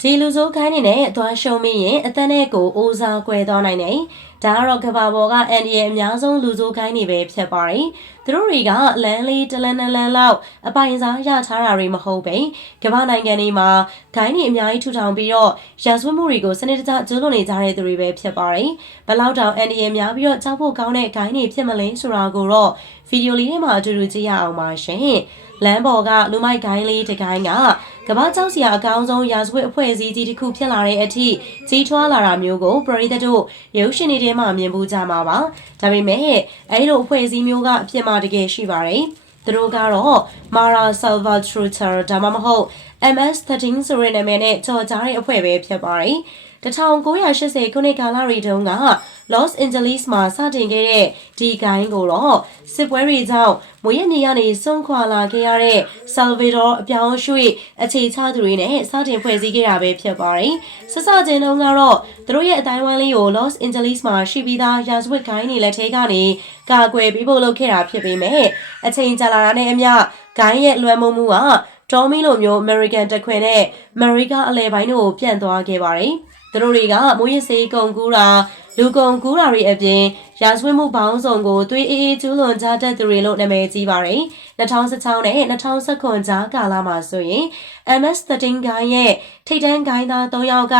ဒီလူစိုးခိုင်းနေနဲ့သွားရှုံးမိရင်အသက်နဲ့ကိုအိုးစားကွဲသွားနိုင်တယ်။ ဒါကတော့ကဘာပေါ်ကအန်ဒီရဲ့အများဆုံးလူစိုးခိုင်းနေပဲဖြစ်ပါတယ်။သူတို့တွေကလမ်းလေးတလန်းနလန်းလောက်အပိုင်စားရထားတာတွေမဟုတ်ပဲကမ္ဘာနိုင်ငံတွေမှာခိုင်းနေအများကြီးထူထောင်ပြီးတော့ရာဇဝတ်မှုတွေကိုစနစ်တကျကျူးလွန်နေကြတဲ့သူတွေပဲဖြစ်ပါတယ်။ဘလောက်တောင်အန်ဒီရဲ့များပြီးတော့ကြောက်ဖို့ကောင်းတဲ့ခိုင်းနေဖြစ်မလဲဆိုတာကိုတော့ဗီဒီယိုလေးထဲမှာအတူတူကြည့်ရအောင်ပါရှင်။လမ်းပေါ်ကလူမိုက်ခိုင်းလေးတစ်ခိုင်းကကမ္ဘာကြောက်စရာအကောင်းဆုံးရာဇဝတ်အဖွဲ့အစည်းကြီးတစ်ခုဖြစ်လာတဲ့အထိကြီးထွားလာတာမျိုးကိုပရိသတ်တို့ရုပ်ရှင်တွေထဲမှာမြင်ဘူးကြမှာပါ။ဒါပေမဲ့အဲဒီလိုအဖွဲ့အစည်းမျိုးကအဖြစ်မှတကယ်ရှိပါတယ်။သူတို့ကတော့ Mara Salvatrucha ဒါမှမဟုတ် MS13 ဆိုတဲ့နာမည်နဲ့ကြော်ကြားတဲ့အဖွဲ့ပဲဖြစ်ပါတယ်။1980ခုနှစ်ကာလတွေတုန်းက Los Angeles မှာစတင်ခဲ့တဲ့ဒီဂိုင်းကိုတော့စစ်ပွဲတွေကြောင့်မွေးရမြေကနေစွန့်ခွာလာခဲ့ရတဲ့ Salvador အပြောင်းရွှေ့အခြေချသူတွေနဲ့စတင်ဖွဲ့စည်းခဲ့တာပဲဖြစ်ပါတယ်။စစချင်းတုန်းကတော့သူတို့ရဲ့အတိုင်းဝိုင်းလေးကို Los Angeles မှာရှိပြီးသားရာဇဝတ်ဂိုင်းတွေလက်ထဲကနေကာကွယ်ပြီးဖို့လုပ်ခဲ့တာဖြစ်ပေမဲ့အချိန်ကြာလာတာနဲ့အမျှဂိုင်းရဲ့လွှမ်းမိုးမှုကတော်မီလိုမျိုး American တခွင်နဲ့ America အလဲပိုင်းတို့ကိုပြန့်သွားခဲ့ပါတယ်။ သူတို့တွေကမွေးရစေးကုန်ကူးတာလူကုန်ကူးတာတွေအပြင်ရာဇဝတ်မှုပေါင်းစုံကိုသွေးအေးအေးကျူးလွန်ကြတတ်သူတွေလို့နာမည်ကြီးပါတယ်2016နဲ့2019ကြားကာလမှာဆိုရင် MS13 ဂိုင်းရဲ့ထိတ်တန်းဂိုင်းသား3ယောက်က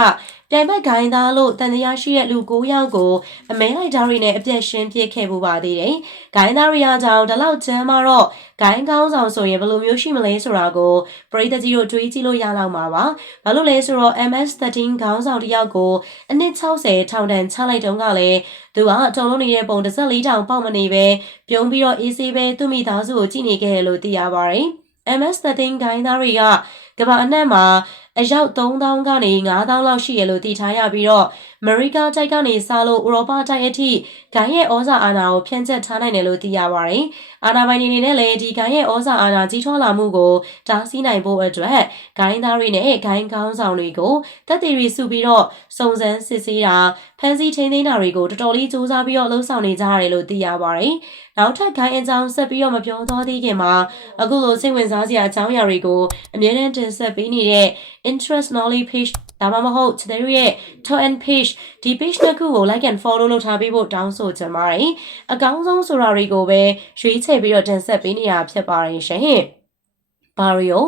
ပြိုင်ဘက်ဂိုင်းသားလို့တန်တရားရှိတဲ့လူ9ယောက်ကိုအမဲလိုက်တာတွေနဲ့အပြက်ရှင်းပြစ်ခဲ့ပူပါသေးတယ်။ဂိုင်းသားတွေအကြောင်းဒီလောက်ကျမ်းမှာတော့ဂိုင်းကောင်းဆောင်ဆိုရင်ဘယ်လိုမျိုးရှိမလဲဆိုတာကိုပရိသတ်ကြီးတို့တွေးကြည့်လို့ရလောက်မှာပါ။ဘာလို့လဲဆိုတော့ MS13 ခေါင်းဆောင်တယောက်ကိုအနည်း60ထောင်ဒဏ်ချလိုက်တုန်းကလည်းသူကတုံလုံးနေတဲ့ပုံ14တောင်ပေါက်မနေပဲပြုံးပြီးတော့အေးဆေးပဲသူ့မိသားစုကိုကြည့်နေခဲ့တယ်လို့သိရပါတယ်။ MS13 ဂိုင်းသားတွေကကမ္ဘာအနှံ့မှာ အယောက်3000ကနေ9000လောက်ရှိရလို့တည်ထားရပြီးတော့အမေရိကတိုက်ကနေစလို့ဥရောပတိုက်အထိဂိုင်းရဲ့ဩဇာအာဏာကိုဖြန့်ကျက်ထားနိုင်တယ်လို့သိရပါတယ်။အာဏာပိုင်တွေနဲ့လည်းဒီဂိုင်းရဲ့ဩဇာအာဏာကြီးထွားလာမှုကိုတားဆီးနိုင်ဖို့အတွက်ဂိုင်းသားတွေနဲ့ဂိုင်းကောင်းဆောင်တွေကိုတပ်တွေစုပြီးတော့စုံစမ်းစစ်ဆေးတာဖမ်းဆီးထိန်းသိမ်းတာတွေကိုတော်တော်လေးစူးစမ်းပြီးတော့လှုံ့ဆော်နေကြရတယ်လို့သိရပါတယ်။နောက်ထပ်ဂိုင်းအကြောင်းဆက်ပြီးတော့မပြောတော့သေးခင်မှာအခုလိုစိတ်ဝင်စားစရာအကြောင်းအရာတွေကိုအမြဲတမ်းတင်ဆက်ပေးနေတဲ့ interest knowledge page ဒါမှမဟုတ်ကျွန်တော်ရဲ့ Torrent page ဒီ page တစ်ခုကို like and follow လုပ်ထားပေးဖို့တောင်းဆိုချင်ပါတယ်။အကောင်းဆုံးဆိုတာတွေကိုပဲရွေးချယ်ပြီးတော့တင်ဆက်ပေးနေတာဖြစ်ပါတယ်ရှင်။ဘာရီယို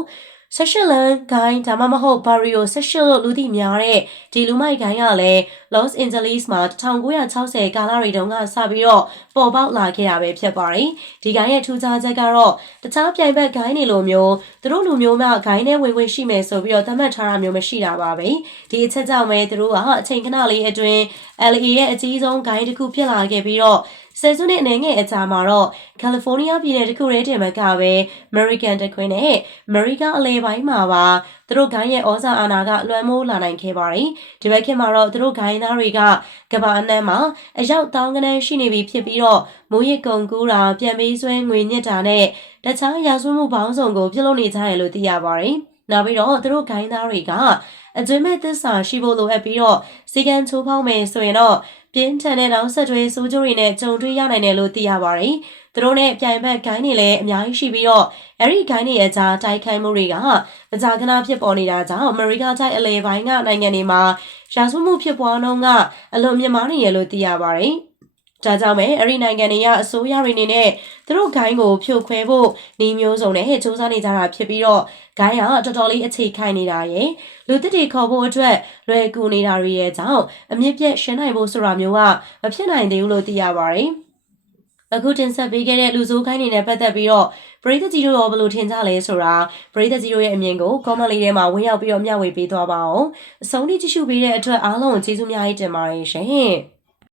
ဆက်ရှလန်ဂိုင်းဒါမှမဟုတ်ဘာရီယိုဆက်ရှလို့လူသိများတဲ့ဒီလူမိုက်ဂိုင်းကလည်း Los Angeles မှာ1960ကာလတွေတုန်းကစပြီးတော့ပေါ်ပေါက်လာခဲ့တာပဲဖြစ်ပါတယ်။ဒီဂိုင်းရဲ့ထူးခြားချက်ကတော့တခြားပြိုင်ဘက်ဂိုင်းတွေလိုမျိုးသူတို့လူမျိုးမှဂိုင်းနဲ့ဝင်ဝင်ရှိမယ်ဆိုပြီးတော့သတ်မှတ်ထားတာမျိုးမရှိတာပါပဲ။ဒီအချက်ကြောင့်ပဲသူတို့ကအချိန်ခဏလေးအတွင်း LA ရဲ့အကြီးဆုံးဂိုင်းတစ်ခုဖြစ်လာခဲ့ပြီးတော့ ဆယ်စုနှစ်အနေငယ်အကြာမှာတော့ကယ်လီဖိုးနီးယားပြည်နယ်တစ်ခုထဲတင်မှာကပဲ American တခွင်နဲ့ America အလဲပိုင်းမှာပါသူတို့ဂိုင်းရဲ့ဩဇာအာဏာကလွှမ်းမိုးလာနိုင်ခဲ့ပါတယ်။ဒီဘက်ခေတ်မှာတော့သူတို့ဂိုင်းသားတွေကကဘာအနှံ့မှာအရောက်တောင်းကနန်းရှိနေပြီဖြစ်ပြီးတော့မိုးရစ်ကုံကူးတာပြန်ပေးဆွဲငွေညစ်တာနဲ့တခြားရာဇဝတ်မှုပေါင်းစုံကိုပြုလုပ်နေကြတယ်လို့သိရပါတယ်။နောက်ပြီးတော့သူတို့ဂိုင်းသားတွေကအကျွမ်းမဲ့သစ္စာရှိဖို့လိုအပ်ပြီးတော့စီကံချိုးဖောက်မယ်ဆိုရင်တော့ ပြင်းထန်တဲ့နောက်ဆက်တွဲဆိုးကျိုးတွေနဲ့ကြုံတွေ့ရနိုင်တယ်လို့သိရပါတယ်။သူတို့နဲ့ပြိုင်ဘက်ဂိုင်းတွေလည်းအများကြီးရှိပြီးတော့အဲဒီဂိုင်းတွေရဲ့ကြားတိုက်ခိုက်မှုတွေကမကြာခဏဖြစ်ပေါ်နေတာကြောင့်အမေရိကတိုက်အလဲပိုင်းကနိုင်ငံတွေမှာရာဇဝတ်မှုဖြစ်ပွားနှုန်းကအလွန်မြင့်မားနေရလို့သိရပါတယ်။ ဒါကြောင့်ပဲအဲ့ဒီနိုင်ငံတွေကအစိုးရတွေနေနဲ့သူတို့ဂိုင်းကိုဖြိုခွဲဖို့နေမျိုးစုံနဲ့စူးစမ်းနေကြတာဖြစ်ပြီးတော့ဂိုင်းကတော်တော်လေးအခြေခိုက်နေတာရယ်လူတစ်တွေခေါ်ဖို့အတွက်လွယ်ကူနေတာတွေရဲ့ကြောင့်အမြင့်ပြည့်ရှင်းနိုင်ဖို့ဆိုတာမျိုးကမဖြစ်နိုင်သေးဘူးလို့သိရပါတယ်အခုတင်ဆက်ပေးခဲ့တဲ့လူစိုးခိုင်းနေနဲ့ပတ်သက်ပြီးတော့ပရိသတ်ကြီးတို့ရောဘယ်လိုထင်ကြလဲဆိုတာပရိသတ်ကြီးတို့ရဲ့အမြင်ကို comment လေးထဲမှာဝင်ရောက်ပြီးတော့မျှဝေပေးသွားပါအောင်အဆုံးထိကြည့်ရှုပေးတဲ့အတွက်အားလုံးကိုကျေးဇူးများကြီးတင်ပါတယ်ရှင်